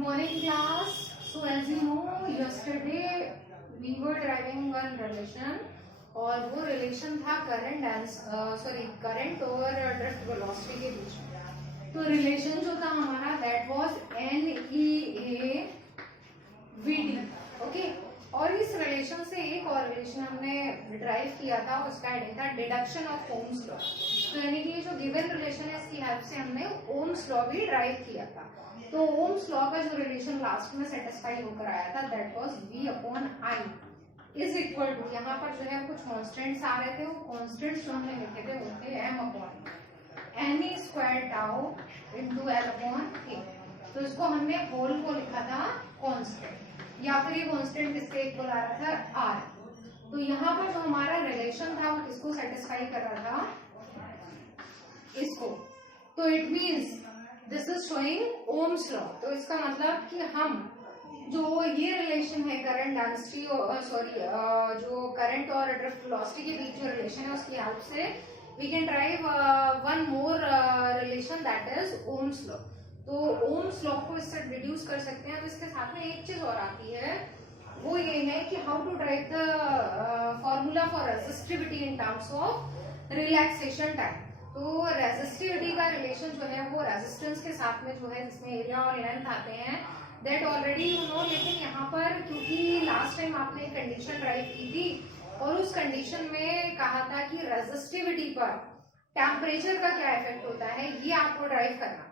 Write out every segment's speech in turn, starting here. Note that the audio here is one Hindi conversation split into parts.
Morning class. So as you know, yesterday we were driving one relation और वो रिलेशन था करंट और ड्रिफ्ट वेलोसिटी के बीच में। तो रिलेशन जो था हमारा that was NEA VD, okay. और इस रिलेशन से एक और रिलेशन हमने ड्राइव किया था, उसका हेडिंग था डिडक्शन ऑफ ओम्स लॉ। तो यानी कि जो गिवन रिलेशन है इसकी हेल्प से हमने ओम्स लॉ भी ड्राइव किया था। तो ओम्स लॉ का जो रिलेशन लास्ट में सेटिस्फाई होकर आया था that was V/I is equal to, यहाँ पर जो है कुछ कॉन्स्टेंट्स आ रहे थे, वो कॉन्स्टेंट्स जो हमने लिखे थे वो थे M/NE square tau into L/K। तो इसको हमने होल को लिखा था कांस्टेंट, या फिर ये कांस्टेंट किसके इक्वल आ रहा था R। तो यहाँ पर जो हमारा रिलेशन था वो किसको सेटिस्फाई कर रहा था, इसको। तो it means this is showing Ohm's law. तो इसका मतलब कि हम जो ये रिलेशन है करंट डेंसिटी जो करंट और ड्रिफ्ट वेलोसिटी के बीच जो रिलेशन है उसकी हेल्प से we can derive one more relation that is Ohm's law. तो ओम्स लॉ को इससे रिड्यूस कर सकते हैं। अब इसके साथ में एक चीज और आती है, वो ये है कि how to derive the formula for resistivity in terms of relaxation time. तो रेजिस्टिविटी का रिलेशन जो है वो रेजिस्टेंस के साथ में जो है, जिसमें एरिया और लेंथ आते हैं, दैट ऑलरेडी यू नो। लेकिन यहाँ पर क्योंकि लास्ट टाइम आपने कंडीशन ड्राइव की थी और उस कंडीशन में कहा था कि रेजिस्टिविटी पर टेम्परेचर का क्या इफेक्ट होता है ये आपको ड्राइव करना।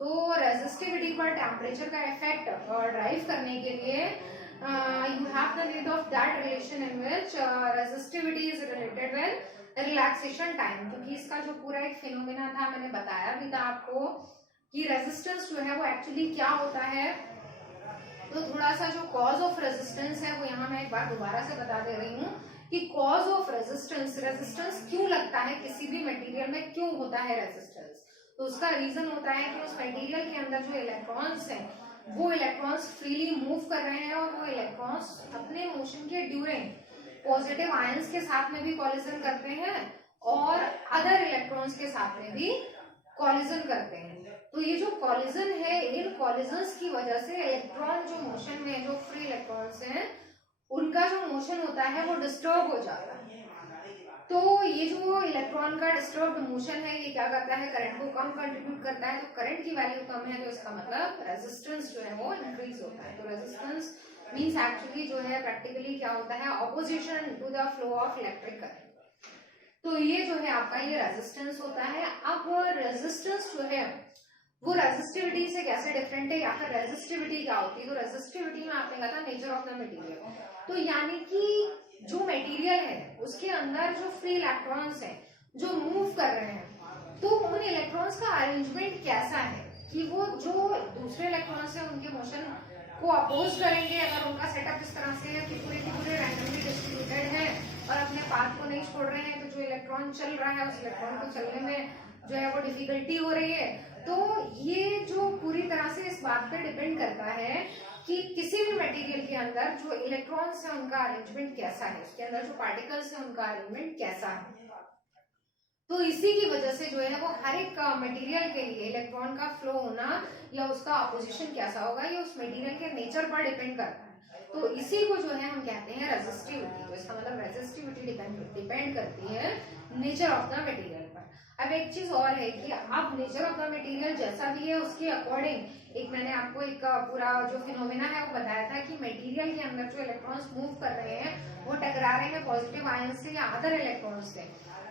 तो रेजिस्टिविटी पर टेम्परेचर का इफेक्ट ड्राइव करने के लिए you have the need of that relation in which resistivity is related with relaxation time। क्योंकि इसका जो पूरा एक फिनोमेना था, मैंने बताया भी था आपको कि रेजिस्टेंस जो है वो एक्चुअली क्या होता है। तो थोड़ा सा जो कॉज ऑफ रेजिस्टेंस है वो यहाँ मैं एक बार दोबारा से बता दे रही हूँ कि कॉज ऑफ रेजिस्टेंस, रेजिस्टेंस क्यों लगता है किसी भी मटेरियल में, क्यों होता है रेजिस्टेंस। तो उसका रीजन होता है कि उस मटेरियल के अंदर जो इलेक्ट्रॉन्स हैं वो इलेक्ट्रॉन्स फ्रीली मूव कर रहे हैं और वो इलेक्ट्रॉन्स अपने मोशन के ड्यूरिंग पॉजिटिव आयंस के साथ में भी कॉलिजन करते हैं और अदर इलेक्ट्रॉन्स के साथ में भी कॉलिजन करते हैं। तो ये जो कॉलिजन है, इन कॉलिजन्स की वजह से इलेक्ट्रॉन जो मोशन में, जो फ्री इलेक्ट्रॉन्स हैं उनका जो मोशन होता है वो डिस्टर्ब हो जाता है। तो ये जो इलेक्ट्रॉन का डिस्टर्ब मोशन है ये क्या करता है, करंट को कम कंट्रीब्यूट करता है। तो करंट की वैल्यू कम है तो इसका मतलब रेजिस्टेंस जो है वो इंक्रीज होता है। तो रेजिस्टेंस मींस एक्चुअली जो है प्रैक्टिकली क्या होता है, opposition to the flow of electric current. तो ये जो है आपका ये रेजिस्टेंस होता है। अब रेजिस्टेंस जो है वो रेजिस्टिविटी से कैसे डिफरेंट है, या फिर रेजिस्टिविटी क्या होती है। तो रेजिस्टिविटी में आपने कहा था नेचर ऑफ द मटेरियल। तो यानी कि जो मटेरियल है उसके अंदर जो फ्री इलेक्ट्रॉन्स हैं जो मूव कर रहे हैं, तो उन इलेक्ट्रॉन्स का अरेंजमेंट कैसा है कि वो जो दूसरे इलेक्ट्रॉन्स हैं उनके मोशन को अपोज करेंगे अगर उनका सेटअप इस तरह से है कि पूरे रैंडमली डिस्ट्रीब्यूटेड है और अपने पाथ को नहीं छोड़ रहे हैं। तो जो इलेक्ट्रॉन चल रहा है उस इलेक्ट्रॉन को चलने में जो है वो डिफिकल्टी हो रही है। तो ये जो पूरी तरह से इस बात पे डिपेंड करता है कि किसी भी मटेरियल के अंदर जो इलेक्ट्रॉन्स है उनका अरेंजमेंट कैसा है, उसके अंदर जो पार्टिकल्स है उनका अरेंजमेंट कैसा है। तो इसी की वजह से जो है वो हर एक मटेरियल के लिए इलेक्ट्रॉन का फ्लो होना या उसका अपोजिशन कैसा होगा ये उस मटेरियल के नेचर पर डिपेंड करता है। तो इसी को जो है हम कहते हैं रेजिस्टिविटी। तो इसका मतलब रेजिस्टिविटी डिपेंड करती है नेचर ऑफ द मटेरियल पर। अब एक चीज और है कि अब नेचर ऑफ द मटेरियल जैसा भी है उसके अकॉर्डिंग एक मैंने आपको एक पूरा जो फिनोमेना है वो बताया था कि मटेरियल के अंदर जो इलेक्ट्रॉन्स मूव कर रहे हैं वो टकरा रहे हैं पॉजिटिव आयन से या अदर इलेक्ट्रॉन्स से।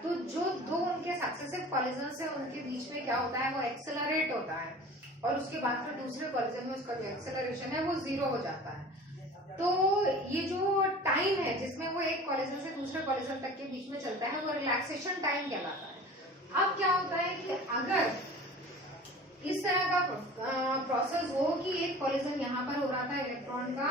तो जो दो उनके सक्सेसिव कॉलिजन से उनके बीच में क्या होता है वो एक्सेलरेट होता है और उसके बाद फिर दूसरे कॉलिजन में उसका जो एक्सेलरेशन है वो जीरो हो जाता है। तो ये जो टाइम है जिसमें वो एक कॉलिजन से दूसरे कॉलिजन तक के बीच में चलता है वो रिलैक्सेशन टाइम कहलाता है। अब क्या होता है कि अगर इस तरह का प्रोसेस हो कि एक कॉलिजन यहाँ पर हो रहा था इलेक्ट्रॉन का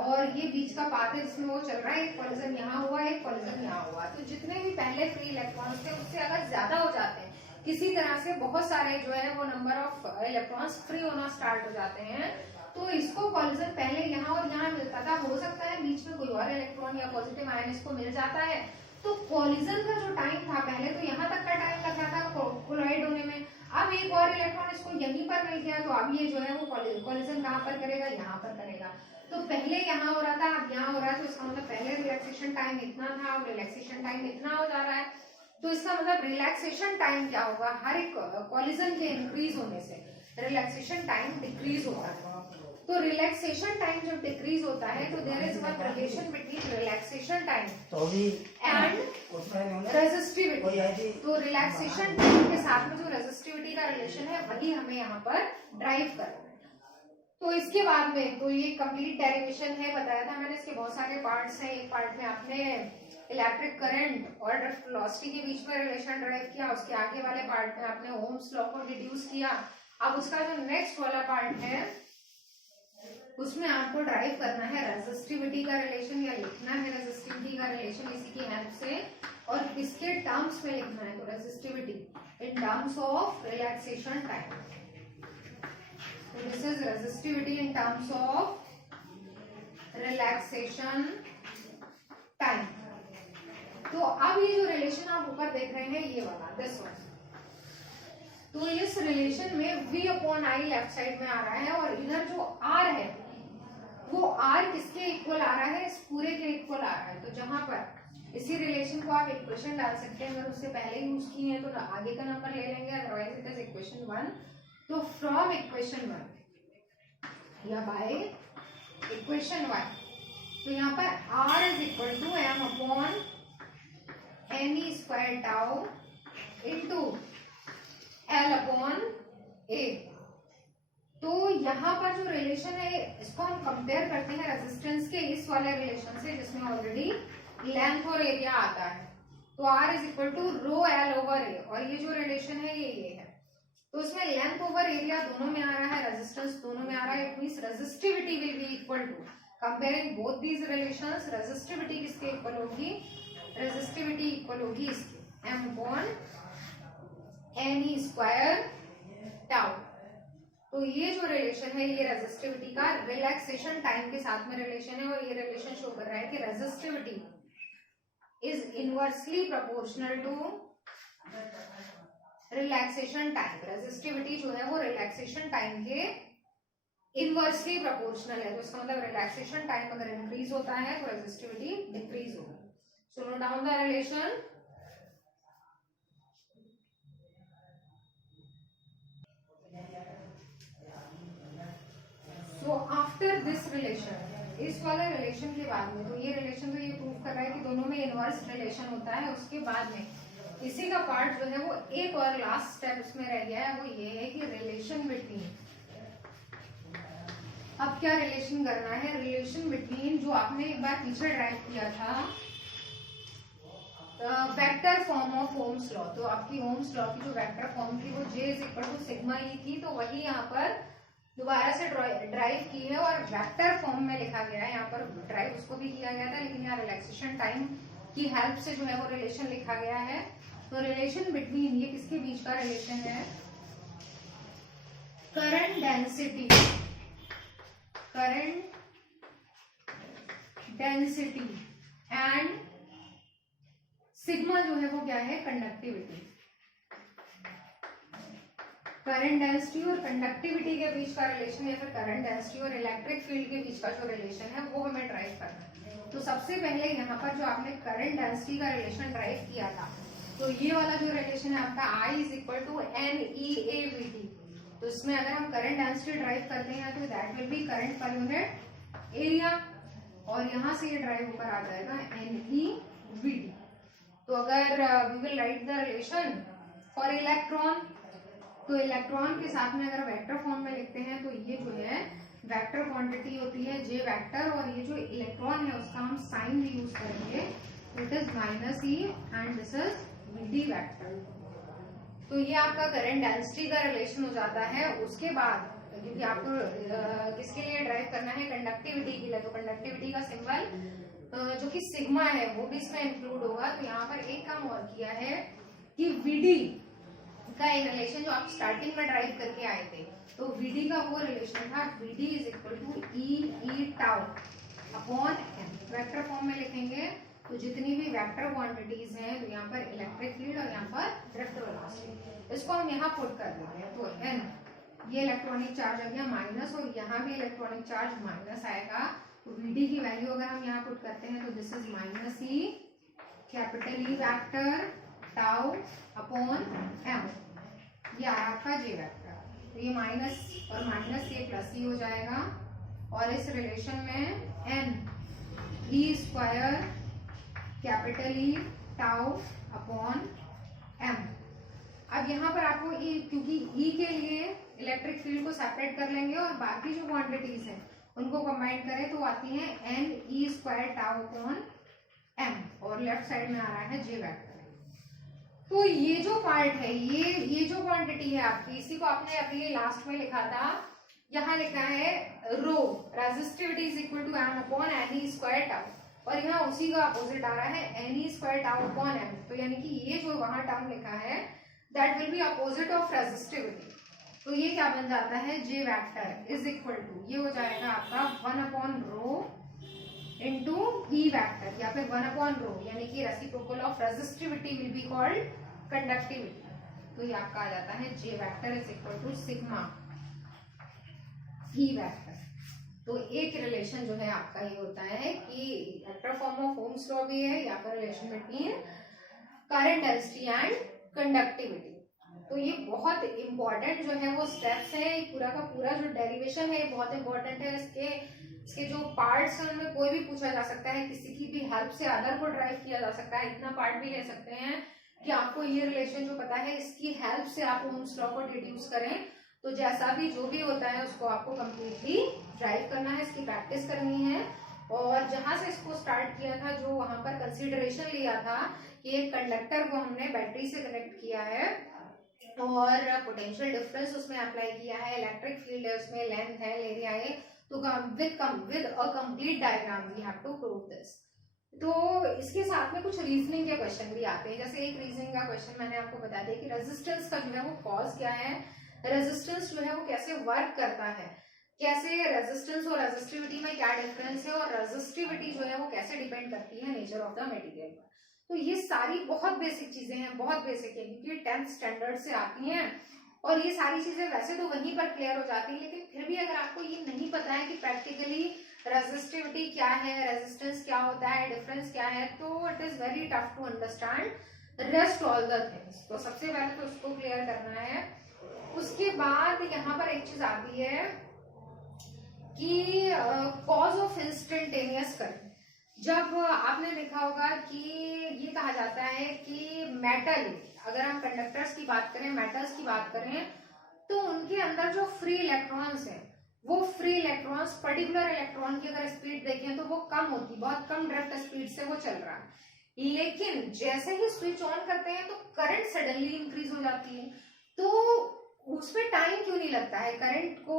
और ये बीच का पाथ है जिसमें वो चल रहा है, एक कॉलिजन यहाँ हुआ, एक कॉलिजन यहाँ हुआ, तो जितने भी पहले फ्री इलेक्ट्रॉन्स थे उससे अगर ज्यादा हो जाते हैं, किसी तरह से बहुत सारे जो है वो नंबर ऑफ इलेक्ट्रॉन्स फ्री होना स्टार्ट हो जाते हैं, तो इसको कॉलिजन पहले यहाँ और यहाँ मिलता था, हो सकता है बीच में कोई और इलेक्ट्रॉन या पॉजिटिव आयन इसको मिल जाता है। तो कॉलिजन का जो टाइम था पहले तो यहाँ तक का टाइम लग रहा था कोलाइड होने में, अब अब एक और इलेक्ट्रॉन इसको यहीं पर मिल गया, तो अब ये जो है वो कोलिजन कहाँ पर करेगा, यहाँ पर करेगा। तो पहले यहाँ हो रहा था, अब यहाँ हो रहा है, तो इसका मतलब पहले रिलैक्सेशन टाइम इतना था, अब रिलैक्सेशन टाइम इतना हो जा रहा है। तो इसका मतलब रिलैक्सेशन टाइम क्या होगा, हर एक कोलिजन के इंक्रीज होने से रिलैक्सेशन टाइम डिक्रीज होता है। तो रिलैक्सेशन टाइम जब डिक्रीज होता है तो there is one relation between relaxation time and resistivity. तो रिलैक्सेशन टाइम के साथ में जो रेजिस्टिविटी का रिलेशन है वही हमें यहाँ पर ड्राइव करना है। तो इसके बाद में तो ये कंप्लीट डेरिवेशन है, बताया था मैंने, इसके बहुत सारे पार्ट्स हैं। एक पार्ट में आपने इलेक्ट्रिक करंट और ड्रिफ्ट वेलोसिटी के बीच में रिलेशन ड्राइव किया, उसके आगे वाले पार्ट में आपने ओम्स लॉ को डिड्यूस किया। अब उसका जो नेक्स्ट वाला पार्ट है उसमें आपको ड्राइव करना है रेजिस्टिविटी का रिलेशन, या लिखना है रेजिस्टिविटी का रिलेशन इसी की हेल्प से, और किसके टर्म्स में लिखना है, तो resistivity in terms of relaxation time. So this is resistivity in terms of relaxation time. तो अब ये जो रिलेशन आप ऊपर देख रहे हैं ये वाला दिस वन, तो इस रिलेशन में V upon I left side में आ रहा है, और इधर जो R है वो R किसके इक्वल आ रहा है, इस पूरे के इक्वल आ रहा है। तो जहां पर इसी रिलेशन को आप इक्वेशन डाल सकते हैं, अगर उससे पहले यूज किए हैं तो आगे का नंबर ले लेंगे, अदरवाइज इट इज इक्वेशन 1। तो फ्रॉम इक्वेशन 1 या बाय इक्वेशन 1, तो यहाँ पर R is equal to m upon NE square tau into L upon A। तो यहाँ पर जो रिलेशन है इसको हम कंपेयर करते हैं रेजिस्टेंस के इस वाले रिलेशन से जिसमें ऑलरेडी लेंथ और एरिया आता है। तो R is equal to rho L over A, और ये जो रिलेशन है ये है। तो उसमें लेंथ ओवर एरिया दोनों में आ रहा है, रेजिस्टेंस दोनों में आ रहा है, it means resistivity will be equal to, comparing both these relations, resistivity किसके इक्वल होगी, रेजिस्टिविटी इक्वल होगी इसकी m upon NE square tau. तो ये जो रिलेशन है ये रेजिस्टिविटी का रिलैक्सेशन टाइम के साथ में रिलेशन है, और ये रिलेशन शो कर रहा है कि resistivity is inversely proportional to relaxation time. Resistivity जो है वो रिलैक्सेशन टाइम के इनवर्सली प्रोपोर्शनल है। तो इसका मतलब रिलैक्सेशन टाइम अगर इंक्रीज होता है तो रेजिस्टिविटी डिक्रीज होगी। So note down the relation. So after this relation, इस वाले रिलेशन के बाद में, तो ये रिलेशन तो ये प्रूव कर रहा है कि दोनों में इनवर्स रिलेशन होता है। उसके बाद में इसी का पार्ट जो है वो एक और लास्ट स्टेप इसमें रह गया है, वो ये है कि रिलेशन बिटवीन, अब क्या रिलेशन करना है, रिलेशन बिटवीन जो आपने एक बार पीछे ड्राइव किया था vector form of ohms law. तो आपकी ओम्स लॉ की जो वेक्टर फॉर्म थी वो J is equal to sigma E थी, तो वही यहाँ पर दोबारा से ड्राइव की है और वेक्टर फॉर्म में लिखा गया है। यहाँ पर ड्राइव उसको भी किया गया था, लेकिन यहाँ रिलैक्सेशन टाइम की हेल्प से जो है वो रिलेशन लिखा गया है। तो रिलेशन बिटवीन, ये किसके बीच का रिलेशन है, करंट डेंसिटी एंड सिग्मा जो है वो क्या है, कंडक्टिविटी। करंट डेंसिटी और कंडक्टिविटी के बीच का रिलेशन, या फिर करंट डेंसिटी और इलेक्ट्रिक फील्ड के बीच का जो रिलेशन है वो हमें ड्राइव करना है। तो सबसे पहले यहाँ पर जो आपने करंट डेंसिटी का रिलेशन ड्राइव किया था, तो ये वाला जो रिलेशन है आपका I is equal to NEAVT। तो इसमें अगर हम करंट डेंसिटी ड्राइव करते हैं तो that will B current per unit area, और यहाँ से ये ड्राइव ऊपर आ जाएगा NEVT। तो अगर we will write the relation for electron, तो इलेक्ट्रॉन के साथ में अगर वेक्टर फॉर्म में लिखते हैं तो ये जो है वेक्टर क्वांटिटी होती है J वेक्टर, और ये जो इलेक्ट्रॉन है उसका हम साइन भी यूज करेंगे, it is -E and this is VD vector. तो ये आपका करंट डेंसिटी का रिलेशन हो जाता है। उसके बाद क्योंकि आपको किसके लिए ड्राइव करना है, कंडक्टिविटी के लिए, तो कंडक्टिविटी का सिंबल जो कि सिग्मा है वो भी इसमें इंक्लूड होगा। तो यहाँ पर एक काम और किया है कि VD का एक रिलेशन जो आप स्टार्टिंग में ड्राइव करके आए थे, तो VD का वो रिलेशन था VD is equal to E tau upon M। Vector form में लिखेंगे तो जितनी भी वेक्टर क्वांटिटीज हैं, तो यहाँ पर इलेक्ट्रिक फील्ड और यहाँ पर ड्रिफ्ट वेलोसिटी, इसको हम यहाँ पुट कर देते हैं। तो n, ये इलेक्ट्रॉनिक चार्ज आ गया माइनस, और यहाँ भी इलेक्ट्रॉनिक चार्ज माइनस आएगा। तो Vd की वैल्यू अगर हम यहाँ पुट करते हैं तो this is minus E, capital E vector tau upon m, ये आपका जे वेक्टर। तो ये माइनस और माइनस ये प्लस ही हो जाएगा, और इस रिलेशन में n e square capital E tau upon m। अब यहाँ पर आपको E, क्योंकि E के लिए इलेक्ट्रिक फील्ड को सेपरेट कर लेंगे और बाकी जो क्वांटिटीज हैं उनको कंबाइन करें तो आती है n e square tau upon m, और लेफ्ट साइड में आ रहा है जे वेक्टर। तो ये जो पार्ट है, ये जो क्वांटिटी है आपकी, इसी को आपने अभी लास्ट में लिखा था, यहाँ लिखा है rho resistivity is equal to m upon n e square tau, और यहाँ उसी का अपोजिट आ रहा है n e square tau upon m। तो यानी कि ये जो वहां टर्म लिखा है that will be opposite of resistivity. तो ये क्या बन जाता है, J vector is equal to, ये हो जाएगा आपका 1 upon rho into e vector, या फिर 1 अपॉन रो, यानी कि reciprocal of resistivity will be called conductivity. तो ये आपका आ जाता है J vector is equal to sigma e vector. तो एक रिलेशन जो है आपका ये होता है कि vector form of Ohm's law भी है, या फिर relation between current density and conductivity. तो ये बहुत इंपॉर्टेंट जो है वो स्टेप्स है, पूरा का पूरा जो डेरिवेशन है बहुत इंपॉर्टेंट है। इसके जो पार्ट्स हैं उनमें कोई भी पूछा जा सकता है, किसी की भी हेल्प से अदर को ड्राइव किया जा सकता है। इतना पार्ट भी ले सकते हैं कि आपको ये रिलेशन जो पता है इसकी हेल्प से आप ओम्स लॉ को डिड्यूस करें। तो जैसा भी जो भी होता है उसको आपको कम्प्लीटली ड्राइव करना है, इसकी प्रैक्टिस करनी है। और जहां से इसको स्टार्ट किया था, जो वहां पर कंसीडरेशन लिया था कि एक कंडक्टर को हमने बैटरी से कनेक्ट किया है और पोटेंशियल डिफरेंस उसमें अप्लाई किया है, इलेक्ट्रिक फील्ड है उसमें, लेंथ है, एरिया है, तो with a complete diagram we have to prove this. तो इसके साथ में कुछ रीजनिंग के क्वेश्चन भी आते हैं। जैसे एक रीजनिंग का क्वेश्चन मैंने आपको बता दिया कि रेजिस्टेंस का जो है वो कॉज क्या है, रेजिस्टेंस जो है वो कैसे वर्क करता है, कैसे रेजिस्टेंस और रेजिस्टिविटी में क्या डिफरेंस है, और रेजिस्टिविटी जो है वो कैसे डिपेंड करती है नेचर ऑफ द मटेरियल पर। तो ये सारी बहुत बेसिक चीजें हैं, बहुत बेसिक है, क्योंकि 10th स्टैंडर्ड से आती हैं, और ये सारी चीजें वैसे तो वहीं पर क्लियर हो जाती है, लेकिन फिर भी अगर आपको ये नहीं पता है कि प्रैक्टिकली रेजिस्टिविटी क्या है, रेजिस्टेंस क्या होता है, डिफरेंस क्या है, तो it is very tough to understand rest all the things. तो सबसे पहले तो उसको क्लियर करना है। उसके बाद यहाँ पर एक चीज आती है कि कॉज ऑफ इंस्टेंटेनियस करंट। जब आपने देखा होगा कि ये कहा जाता है कि मेटल, अगर हम कंडक्टर्स की बात करें, मेटल्स की बात करें, तो उनके अंदर जो फ्री इलेक्ट्रॉन्स हैं, वो फ्री इलेक्ट्रॉन्स, पर्टिकुलर इलेक्ट्रॉन की अगर स्पीड देखें तो वो कम होती, बहुत कम ड्रिफ्ट स्पीड से वो चल रहा है। लेकिन जैसे ही स्विच ऑन करते हैं तो करंट सडनली इंक्रीज हो जाती है। तो उसमें टाइम क्यों नहीं लगता है, करंट को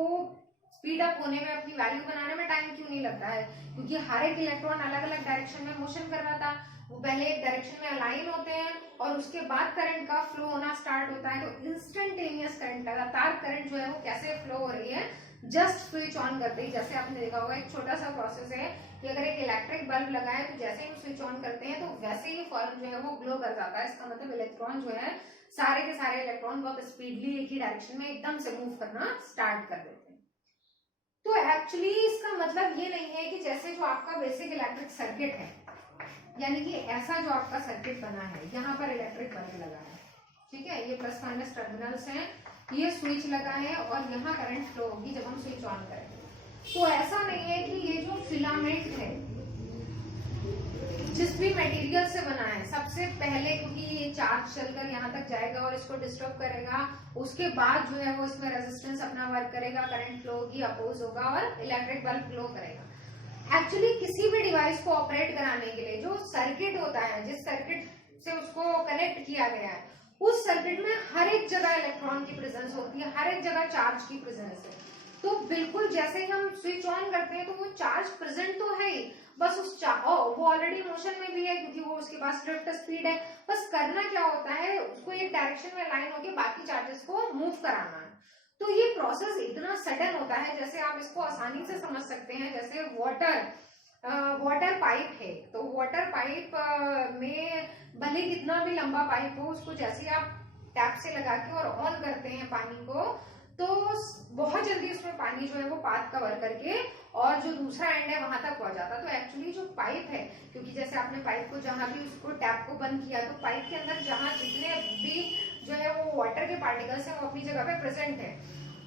स्पीड अप होने में, अपनी वैल्यू बनाने में टाइम क्यों नहीं लगता है? क्योंकि हर एक इलेक्ट्रॉन अलग अलग डायरेक्शन में मोशन कर रहा था, वो पहले एक डायरेक्शन में अलाइन होते हैं और उसके बाद करंट का फ्लो होना स्टार्ट होता है। तो इंस्टेंटेनियस करंट, लगातार करंट जो है वो कैसे फ्लो हो रही है, जस्ट स्विच ऑन करते ही। जैसे आपने देखा होगा एक छोटा सा प्रोसेस है कि अगर एक इलेक्ट्रिक बल्ब लगा है तो जैसे ही स्विच ऑन करते हैं तो वैसे ही फॉर्म जो है वो ग्लो कर जाता है। इसका मतलब इलेक्ट्रॉन जो है, सारे के सारे इलेक्ट्रॉन बहुत स्पीडली एक ही डायरेक्शन में एकदम से मूव करना स्टार्ट कर देते हैं। तो एक्चुअली इसका मतलब ये नहीं है कि जैसे जो आपका बेसिक इलेक्ट्रिक सर्किट है, यानी कि ऐसा जो आपका सर्किट बना है, यहाँ पर इलेक्ट्रिक बल्ब लगा है, ठीक है, ये प्लस माइनस टर्मिनल्स हैं, ये स्विच लगा है और यहाँ करंट फ्लो होगी जब हम स्विच ऑन करेंगे। तो ऐसा नहीं है कि ये जो फिलामेंट है जिस भी मटेरियल से बना है, सबसे पहले क्योंकि ये चार्ज चलकर यहाँ तक जाएगा और इसको डिस्टर्ब करेगा, उसके बाद जो है वो इसमें रेजिस्टेंस अपना वर्क करेगा, करंट फ्लो होगी, अपोज होगा और इलेक्ट्रिक बल्ब ग्लो करेगा। एक्चुअली किसी भी डिवाइस को ऑपरेट कराने के लिए जो सर्किट होता है, जिस सर्किट से उसको कनेक्ट किया गया है, उस सर्किट में हर एक जगह इलेक्ट्रॉन की प्रेजेंस होती है, हर एक जगह चार्ज की प्रेजेंस है। तो बिल्कुल जैसे ही हम स्विच ऑन करते हैं तो वो चार्ज प्रेजेंट तो है ही, बस उस वो ऑलरेडी मोशन में भी है क्योंकि वो उसके पास ड्रिफ्ट स्पीड है। बस करना क्या होता है, उसको एक डायरेक्शन में लाइन होके बाकी चार्जेस को मूव कराना है। तो ये प्रोसेस इतना सडन होता है, जैसे आप इसको आसानी से समझ सकते हैं, जैसे वाटर वाटर पाइप है, तो वाटर पाइप में भले कितना भी लंबा पाइप हो, उसको जैसे आप टैप से लगा के और ऑन करते हैं पानी को, तो बहुत जल्दी उसमें पानी जो है वो पाथ कवर करके और जो दूसरा एंड है वहां तक पहुंच जाता है। तो एक्चुअली जो पाइप है, क्योंकि जैसे आपने पाइप को जहां भी उसको टैप को बंद किया, तो पाइप के अंदर जहां जितने भी जो है वो वाटर के पार्टिकल्स हैं वो अपनी जगह पे प्रेजेंट है,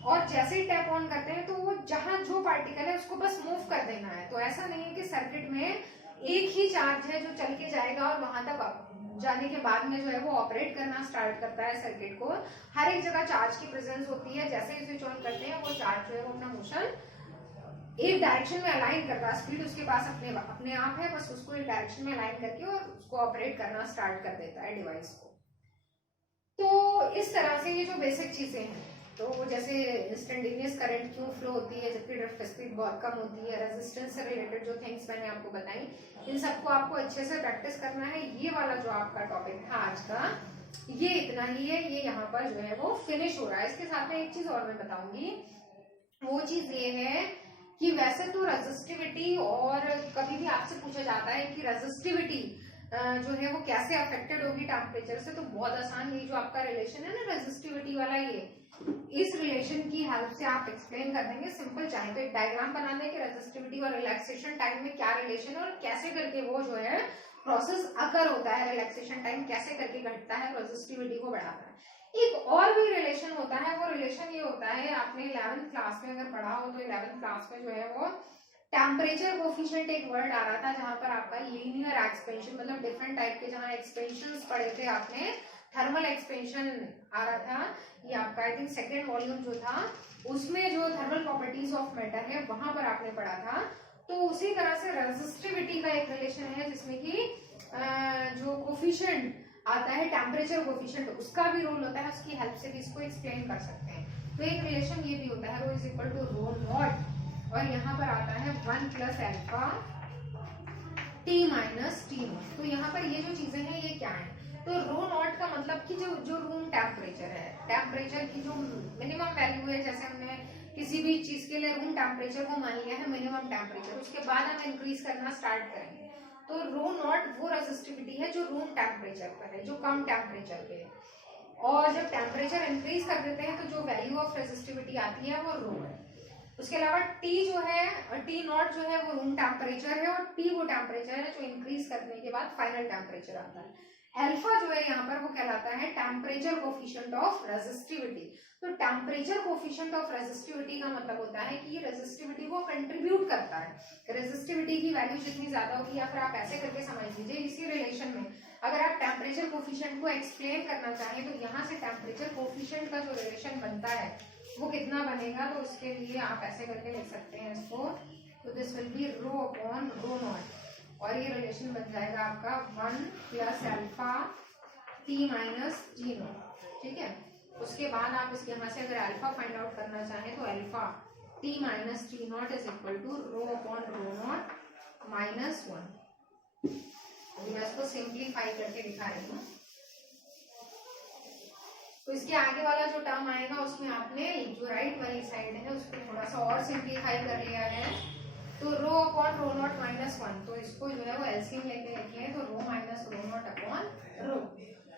और जैसे ही टैप ऑन करते हैं तो वो जहां जो पार्टिकल है उसको बस मूव कर देना है। तो ऐसा नहीं है कि सर्किट में एक ही चार्ज है जो चल के जाएगा और वहां तक जाने के बाद में जो है वो ऑपरेट करना स्टार्ट करता है सर्किट को। हर एक जगह चार्ज की प्रेजेंस होती है, जैसे ही स्विच ऑन करते हैं वो चार्ज जो है वो अपना मोशन एक डायरेक्शन में अलाइन कर रहा है, स्पीड उसके पास अपने आप है, बस उसको एक डायरेक्शन में अलाइन करके और उसको ऑपरेट करना स्टार्ट कर देता है डिवाइस को। तो इस तरह से ये जो बेसिक चीजें हैं, तो जैसे इंस्टेंटेनियस करंट क्यों फ्लो होती है जबकि ड्रिफ्ट स्पीड बहुत कम होती है, रेजिस्टेंस से रिलेटेड जो थिंग्स मैंने आपको बताई, इन सबको आपको अच्छे से प्रैक्टिस करना है। ये वाला जो आपका टॉपिक था आज का, ये इतना ही है, ये यहाँ पर जो है वो फिनिश हो रहा है। इसके साथ में एक चीज और मैं बताऊंगी, वो चीज ये है कि वैसे तो रेजिस्टिविटी, और कभी भी आपसे पूछा जाता है कि रेजिस्टिविटी जो है वो कैसे अफेक्टेड होगी टेम्परेचर से, तो बहुत आसान, ये जो आपका रिलेशन है ना रेजिस्टिविटी वाला, ये इस रिलेशन की हेल्प से आप एक्सप्लेन कर देंगे। सिंपल चाहे तो एक डायग्राम बना दें कि रेजिस्टिविटी और रिलैक्सेशन टाइम में क्या रिलेशन है और कैसे करके वो जो है प्रोसेस अकर होता है, रिलैक्सेशन टाइम कैसे करके घटता है, रेजिस्टिविटी को बढ़ाता है। एक और भी रिलेशन होता है, वो रिलेशन ये होता है, आपने 11th क्लास में अगर पढ़ा हो तो 11th क्लास में जो है वो टेम्परेचर कोफिशिएंट एक वर्ड आ रहा था, जहां पर आपका लीनियर एक्सपेंशन, मतलब डिफरेंट टाइप के जहां एक्सपेंशंस पढ़े थे आपने, थर्मल एक्सपेंशन आ रहा था, ये आपका आई थिंक सेकेंड वॉल्यूम जो था, उसमें जो थर्मल प्रॉपर्टीज ऑफ मैटर है वहां पर आपने पढ़ा था। तो उसी तरह से रेजिस्टिविटी का एक रिलेशन है जिसमें कि जो कोफिशिएंट आता है टेम्परेचर कोफिशिएंट, उसका भी रोल होता है, उसकी हेल्प से भी इसको एक्सप्लेन कर सकते हैं। तो एक रिलेशन ये भी होता है, rho is equal to rho naught, और यहाँ पर आता है 1 plus alpha t minus T naught. तो यहाँ पर ये जो चीजें हैं ये क्या है, तो रो नॉट का मतलब कि जो रूम टेम्परेचर है, टेम्परेचर की जो मिनिमम वैल्यू है, जैसे हमने किसी भी चीज के लिए रूम टेम्परेचर को मान लिया है मिनिमम टेम्परेचर, उसके बाद हम इंक्रीज करना स्टार्ट करेंगे, तो रो नॉट वो रेजिस्टिविटी है जो रूम टेम्परेचर पर है, जो कम टेम्परेचर पे है, और जब टेम्परेचर इंक्रीज कर देते हैं तो जो वैल्यू ऑफ रेजिस्टिविटी आती है वो रो है। उसके अलावा टी जो है, टी नॉट जो है वो रूम टेम्परेचर है, और टी वो टेम्परेचर है जो इंक्रीज करने के बाद फाइनल टेम्परेचर आता है। अल्फा जो है यहाँ पर वो कहलाता है टेम्परेचर कोफिशिएंट ऑफ रेजिस्टिविटी। तो टेम्परेचर कोफिशिएंट ऑफ रेजिस्टिविटी का मतलब होता है कि रेजिस्टिविटी को कंट्रीब्यूट करता है, रेजिस्टिविटी की वैल्यू जितनी ज्यादा होगी, या फिर आप ऐसे करके समझ लीजिए, इसी रिलेशन में अगर आप टेम्परेचर कोफिशिएंट को एक्सप्लेन करना चाहें तो यहाँ से टेम्परेचर कोफिशिएंट का जो रिलेशन बनता है वो कितना बनेगा, तो उसके लिए आप ऐसे करके लिख सकते हैं इसको, तो this will be row upon rho naught, और ये रिलेशन बन जाएगा आपका 1 plus alpha t minus T not, ठीक है। उसके बाद आप इसके यहाँ से अगर अल्फा फाइंड आउट करना चाहें तो alpha T minus T naught is equal to rho upon rho naught minus 1। मैं इसको सिंप्लीफाई करके दिखा रही हूँ। तो इसके आगे वाला जो टर्म आएगा उसमें आपने जो राइट वाली साइड है उसको थोड़ा सा और सिंप्लीफाई कर लिया है, तो रो अपॉन रो नॉट माइनस 1, तो इसको जो है वो एलसीएम लेके लिखे हैं, तो rho minus rho naught upon rho.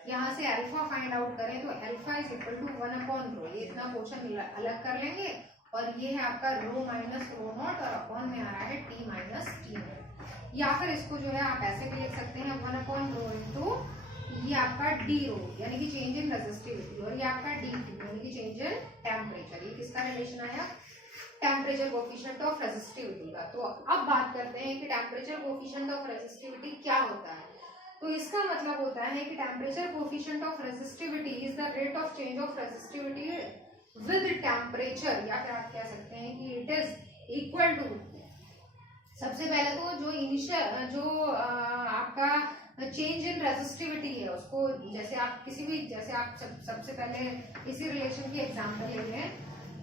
यहाँ से अल्फा फाइंड आउट करें तो alpha is equal to 1 upon rho, ये इतना पोर्शन अलग कर लेंगे, और ये है आपका रो माइनस रो नॉट, और अपॉन में आ रहा है टी माइनस टी नॉट। या फिर इसको जो है आप ऐसे भी लिख सकते हैं 1 अपॉन रो इंटू ये आपका डी रो यानी कि चेंज इन रेजिस्टिविटी, और ये आपका डी टी यानी कि चेंज इन टेम्परेचर। ये किसका रिलेशन आया, टेम्परेचर कोफिशिएंट ऑफ रेजिस्टिविटी का। तो अब बात करते हैं कि टेम्परेचर कोफिशिएंट ऑफ रेजिस्टिविटी क्या होता है। तो इसका मतलब होता है कि temperature coefficient of resistivity is the rate of change of resistivity with temperature, या फिर आप कह सकते हैं कि इट इज इक्वल टू, सबसे पहले तो जो इनिशियल जो आपका चेंज इन रेजिस्टिविटी है उसको, जैसे आप किसी भी, जैसे आप सबसे पहले इसी रिलेशन की एग्जांपल ले लें,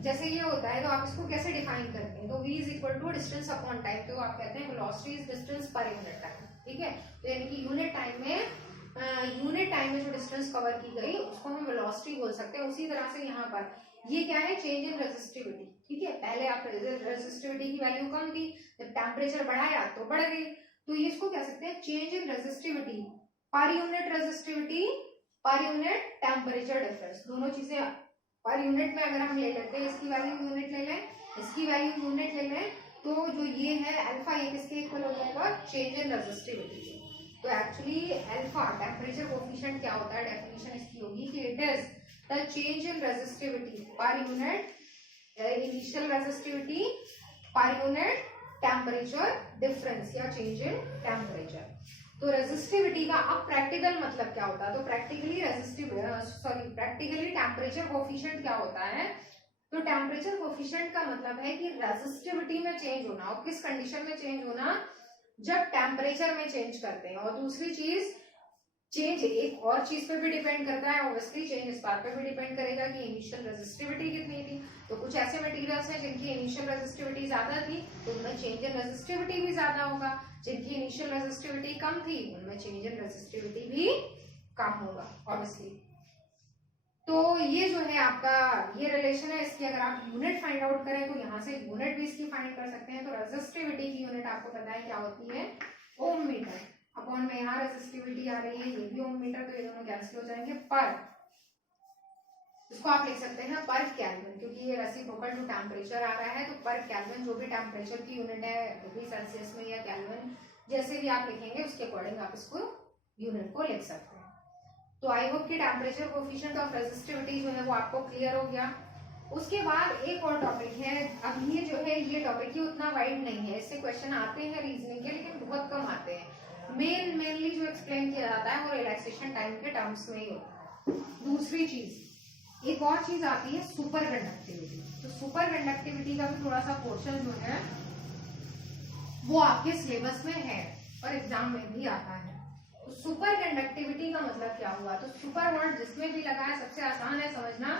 जैसे ये होता है तो आप इसको कैसे डिफाइन करते हैं, तो v is equal to distance upon time, तो आप कहते हैं वेलोसिटी इज डिस्टेंस पर यूनिट टाइम, ठीक है। तो यानी कि यूनिट टाइम में जो डिस्टेंस कवर की गई उसको हम वेलोसिटी बोल सकते हैं। उसी तरह से यहाँ पर ये क्या है, चेंज इन रेजिस्टिविटी। ठीक है, पहले आप रेजिस्टिविटी की वैल्यू कम थी, जब टेम्परेचर बढ़ाया तो बढ़ गई, तो ये इसको कह सकते हैं change in resistivity per unit resistivity per unit temperature difference. दोनों चीजें पर यूनिट में अगर हम ले लेते हैं, इसकी वैल्यू यूनिट ले लें, इसकी वैल्यू यूनिट ले लें, तो जो ये है अल्फा, ये किसके इक्वल हो जाएगा, चेंज इन रेजिस्टिविटी। तो एक्चुअली अल्फा टेम्परेचर कोफिशिएंट क्या होता है, डेफिनेशन इसकी होगी कि it is the change in resistivity per unit initial resistivity per unit temperature difference या चेंज इन टेम्परेचर। तो रेजिस्टिविटी का अब प्रैक्टिकल मतलब क्या होता है, तो प्रैक्टिकली टेम्परेचर कोफिशिएंट क्या होता है, तो टेम्परेचर कोफिशिएंट का मतलब है कि रेजिस्टिविटी में चेंज होना, और किस कंडीशन में चेंज होना, जब टेम्परेचर में चेंज करते हैं। और दूसरी चीज, चेंज एक और चीज पे भी डिपेंड करता है, ऑब्वियसली चेंज इस बात पे भी डिपेंड करेगा कि इनिशियल रेजिस्टिविटी कितनी थी। तो कुछ ऐसे मटेरियल्स हैं जिनकी इनिशियल रेजिस्टिविटी ज्यादा थी, तो उनमें चेंज इन रेजिस्टिविटी भी ज्यादा होगा, जिनकी इनिशियल रेजिस्टिविटी कम थी उनमें चेंज इन रेजिस्टिविटी भी कम होगा ऑब्वियसली। तो ये जो है आपका ये रिलेशन है, इसकी अगर आप यूनिट फाइंड आउट करें तो यहाँ से यूनिट भी इसकी फाइंड कर सकते हैं। तो रेजिस्टिविटी की यूनिट आपको पता है क्या होती है, ओम मीटर, अपॉन में यहाँ रेजिस्टिविटी आ रही है, ये भी ओम मीटर, तो ये दोनों कैंसिल हो जाएंगे, पर इसको आप लिख सकते हैं पर केल्विन, क्योंकि ये रेसिप्रोकल टू टेम्परेचर आ रहा है, तो पर केल्विन जो भी टेम्परेचर की यूनिट है, वो भी सेल्सियस में या केल्विन जैसे भी आप लिखेंगे उसके अकॉर्डिंग आप इसको यूनिट को लिख सकते हैं। तो आई होप कि टेम्परेचर कोफिशिएंट ऑफ रेजिस्टिविटी जो है वो आपको क्लियर हो गया। उसके बाद एक और टॉपिक है, अब ये जो है ये टॉपिक ही उतना वाइड नहीं है, इससे क्वेश्चन आते हैं रीजनिंग के, लेकिन बहुत कम आते हैं। मेनली जो एक्सप्लेन किया जाता है वो रिलैक्सेशन टाइम के टर्म्स में ही होता है। दूसरी चीज, एक और चीज आती है सुपर कंडक्टिविटी। तो सुपर कंडक्टिविटी का भी थोड़ा सा पोर्शन जो है वो आपके सिलेबस में है और एग्जाम में भी आता है। तो सुपर कंडक्टिविटी का मतलब क्या हुआ, तो सुपर वर्ड जिसमें भी लगा है सबसे आसान है समझना,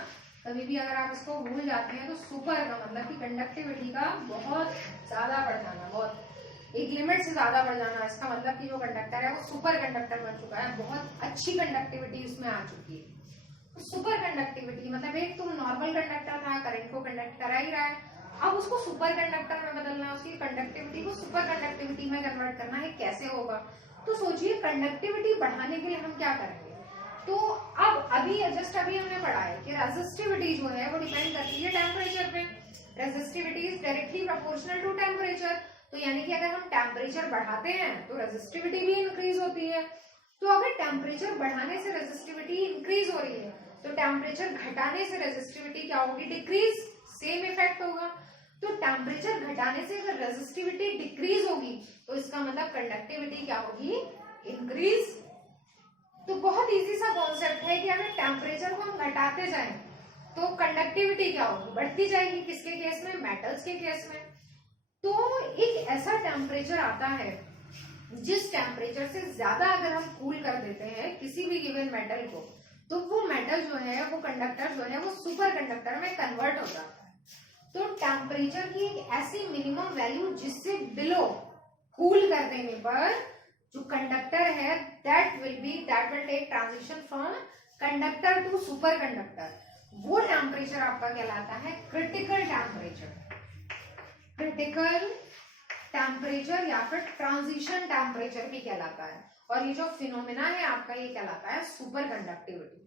कभी भी अगर आप इसको भूल जाते हैं तो सुपर का मतलब कि कंडक्टिविटी का बहुत ज्यादा बढ़ जाना, बहुत एक लिमिट से ज्यादा बढ़ जाना, इसका मतलब कि जो कंडक्टर है वो सुपर कंडक्टर बन चुका है, बहुत अच्छी कंडक्टिविटी उसमें आ चुकी है। तो सुपर कंडक्टिविटी मतलब एक तो नॉर्मल कंडक्टर था, करंट को कंडक्ट करा ही रहा है, अब उसको सुपर कंडक्टर में बदलना है, उसकी कंडक्टिविटी को सुपर कंडक्टिविटी में कन्वर्ट करना है, कैसे होगा। तो सोचिए कंडक्टिविटी बढ़ाने के लिए हम क्या करेंगे, तो अब अभी हमने पढ़ा है कि रेजिस्टिविटी जो है वो डिपेंड करती है टेम्परेचर पे, resistivity is directly proportional to temperature, तो यानी कि अगर हम टेम्परेचर बढ़ाते हैं तो रेजिस्टिविटी भी इंक्रीज होती है। तो अगर टेम्परेचर बढ़ाने से रेजिस्टिविटी इंक्रीज हो रही है तो टेम्परेचर घटाने से रेजिस्टिविटी क्या होगी, डिक्रीज, सेम इफेक्ट होगा। तो टेम्परेचर घटाने से अगर रेजिस्टिविटी डिक्रीज होगी तो इसका मतलब कंडक्टिविटी क्या होगी, इंक्रीज। तो बहुत इजी सा कॉन्सेप्ट है कि अगर टेम्परेचर को हम घटाते जाएं तो कंडक्टिविटी क्या होगी, बढ़ती जाएगी, किसके केस में, मेटल्स के केस में। तो एक ऐसा टेम्परेचर आता है जिस टेम्परेचर से ज्यादा अगर हम कूल कर देते हैं किसी भी गिवन मेटल को, तो वो मेटल जो है, वो कंडक्टर जो है वो सुपर कंडक्टर में कन्वर्ट हो जाता है। तो टेम्परेचर की एक ऐसी मिनिमम वैल्यू जिससे बिलो कूल कर देने पर जो कंडक्टर है that will take transition from conductor to superconductor, वो टेम्परेचर आपका कहलाता है क्रिटिकल टेम्परेचर। क्रिटिकल टेम्परेचर या फिर ट्रांजिशन टेम्परेचर भी कहलाता है, और ये जो फिनोमेना है आपका ये कहलाता है सुपर कंडक्टिविटी।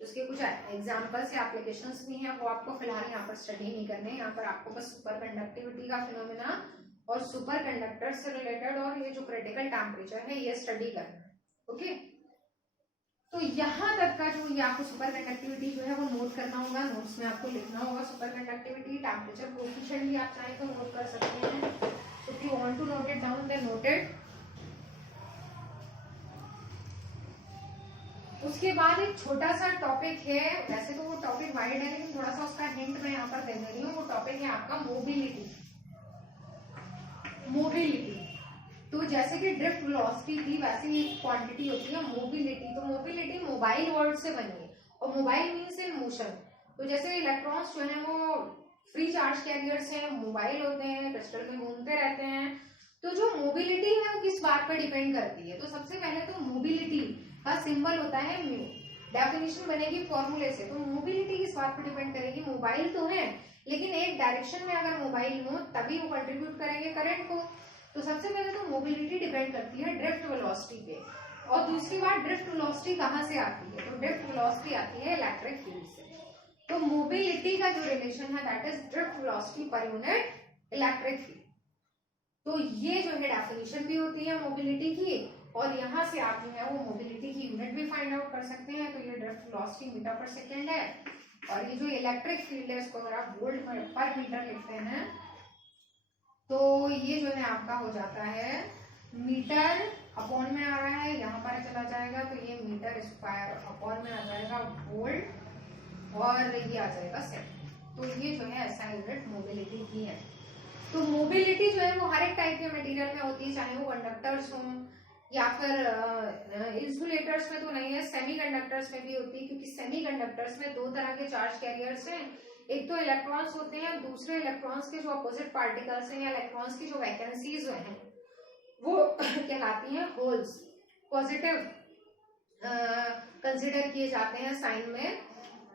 उसके कुछ एग्जांपल्स या एप्लीकेशंस भी हैं, वो आपको फिलहाल यहाँ पर स्टडी नहीं करने, यहाँ पर आपको बस सुपर कंडक्टिविटी का फिनोमेना और सुपर कंडक्टर से रिलेटेड और ये जो क्रिटिकल टेम्परेचर है ये स्टडी करना है। ओके, तो यहाँ तक का जो ये आपको सुपर कंडक्टिविटी जो है वो नोट करना होगा, नोट्स में आपको लिखना होगा सुपर कंडक्टिविटी, टेम्परेचर कोएफिशिएंट भी आप चाहें तो नोट कर सकते हैं। If you want to note it down, then note it. उसके बाद एक छोटा सा टॉपिक है, वैसे तो वो टॉपिक वाइड है लेकिन थोड़ा सा उसका हिंट मैं यहाँ पर दे रही हूँ। वो टॉपिक है आपका मोबिलिटी। तो जैसे कि ड्रिफ्ट वेलोसिटी थी वैसे ही एक क्वांटिटी होती है मोबिलिटी। तो मोबिलिटी मोबाइल वर्ड से बनी है और मोबाइल मीन्स इन मोशन। तो जैसे इलेक्ट्रॉन्स जो है वो फ्री चार्ज कैरियर्स हैं, मोबाइल होते हैं, क्रिस्टल में घूमते रहते हैं। तो जो मोबिलिटी है वो किस बात पर डिपेंड करती है, तो सबसे पहले तो मोबिलिटी का सिंबल होता है म्यू। डेफिनेशन बनेगी फॉर्मूले से। तो मोबिलिटी इस बात पर डिपेंड करेगी, मोबाइल तो है लेकिन एक डायरेक्शन में अगर मोबाइल हो तभी वो कंट्रीब्यूट करेंगे करंट को। तो सबसे पहले तो मोबिलिटी डिपेंड करती है ड्रिफ्ट वेलोसिटी पे, और दूसरी बात ड्रिफ्ट वेलोसिटी कहाँ से आती है, तो ड्रिफ्ट वेलोसिटी आती है इलेक्ट्रिक फील्ड से। तो मोबिलिटी का जो रिलेशन है that is drift velocity per unit electric field. तो ये जो है डेफिनेशन भी होती है मोबिलिटी की, और यहाँ से आप जो है वो मोबिलिटी की यूनिट भी फाइंड आउट कर सकते हैं। तो ये ड्रिफ्ट वेलोसिटी मीटर पर सेकेंड है, और ये जो इलेक्ट्रिक फील्ड है इसको अगर आप वोल्ट पर मीटर लिखते हैं तो ये जो है आपका हो जाता है मीटर अपॉन में आ रहा है, यहाँ पर चला जाएगा तो ये मीटर स्क्वायर अपॉन में आ जाएगा वोल्ट, और ये आ जाएगा सेकंड। तो ये जो है ऐसा यूनिट मोबिलिटी की है। तो मोबिलिटी जो है वो हर एक टाइप के मटेरियल में होती है, चाहे वो कंडक्टर्स हों या फिर इंसुलेटर्स में तो नहीं है, सेमीकंडक्टर्स में भी होती है, क्योंकि सेमीकंडक्टर्स में दो तरह के चार्ज कैरियर्स हैं, एक तो इलेक्ट्रॉन्स होते हैं, दूसरे इलेक्ट्रॉन्स के जो अपोजिट पार्टिकल्स हैं या इलेक्ट्रॉन्स की जो वैकेंसीज हैं वो कहलाती हैं होल्स, पॉजिटिव कंसिडर किए जाते हैं साइन में।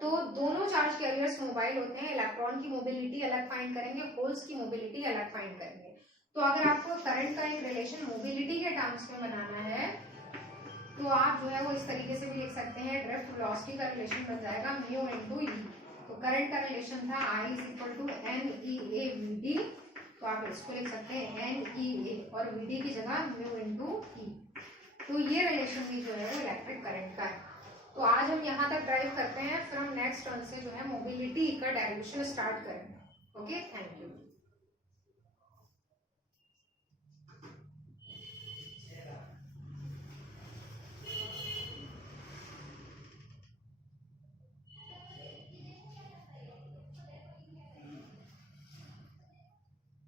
तो दोनों चार्ज कैरियर्स मोबाइल होते हैं, इलेक्ट्रॉन की मोबिलिटी अलग फाइंड करेंगे, होल्स की मोबिलिटी अलग फाइंड करेंगे। तो अगर आपको करंट का एक रिलेशन मोबिलिटी के टर्म्स में बनाना है तो आप जो है वो इस तरीके से भी लिख सकते हैं, ड्रिफ्ट वेलोसिटी का रिलेशन बन जाएगा म्यू इनटू ई। तो करंट का रिलेशन था I is equal to n e A v d, तो आप इसको लिख सकते हैं एन ई ए और वी डी की जगह म्यू इनटू ई। तो ये रिलेशन भी जो है वो इलेक्ट्रिक करंट का है। तो आज हम यहाँ तक ड्राइव करते हैं, फिर हम नेक्स्ट टर्न से जो है मोबिलिटी का डेरिवेशन स्टार्ट करेंगे। Okay, thank you.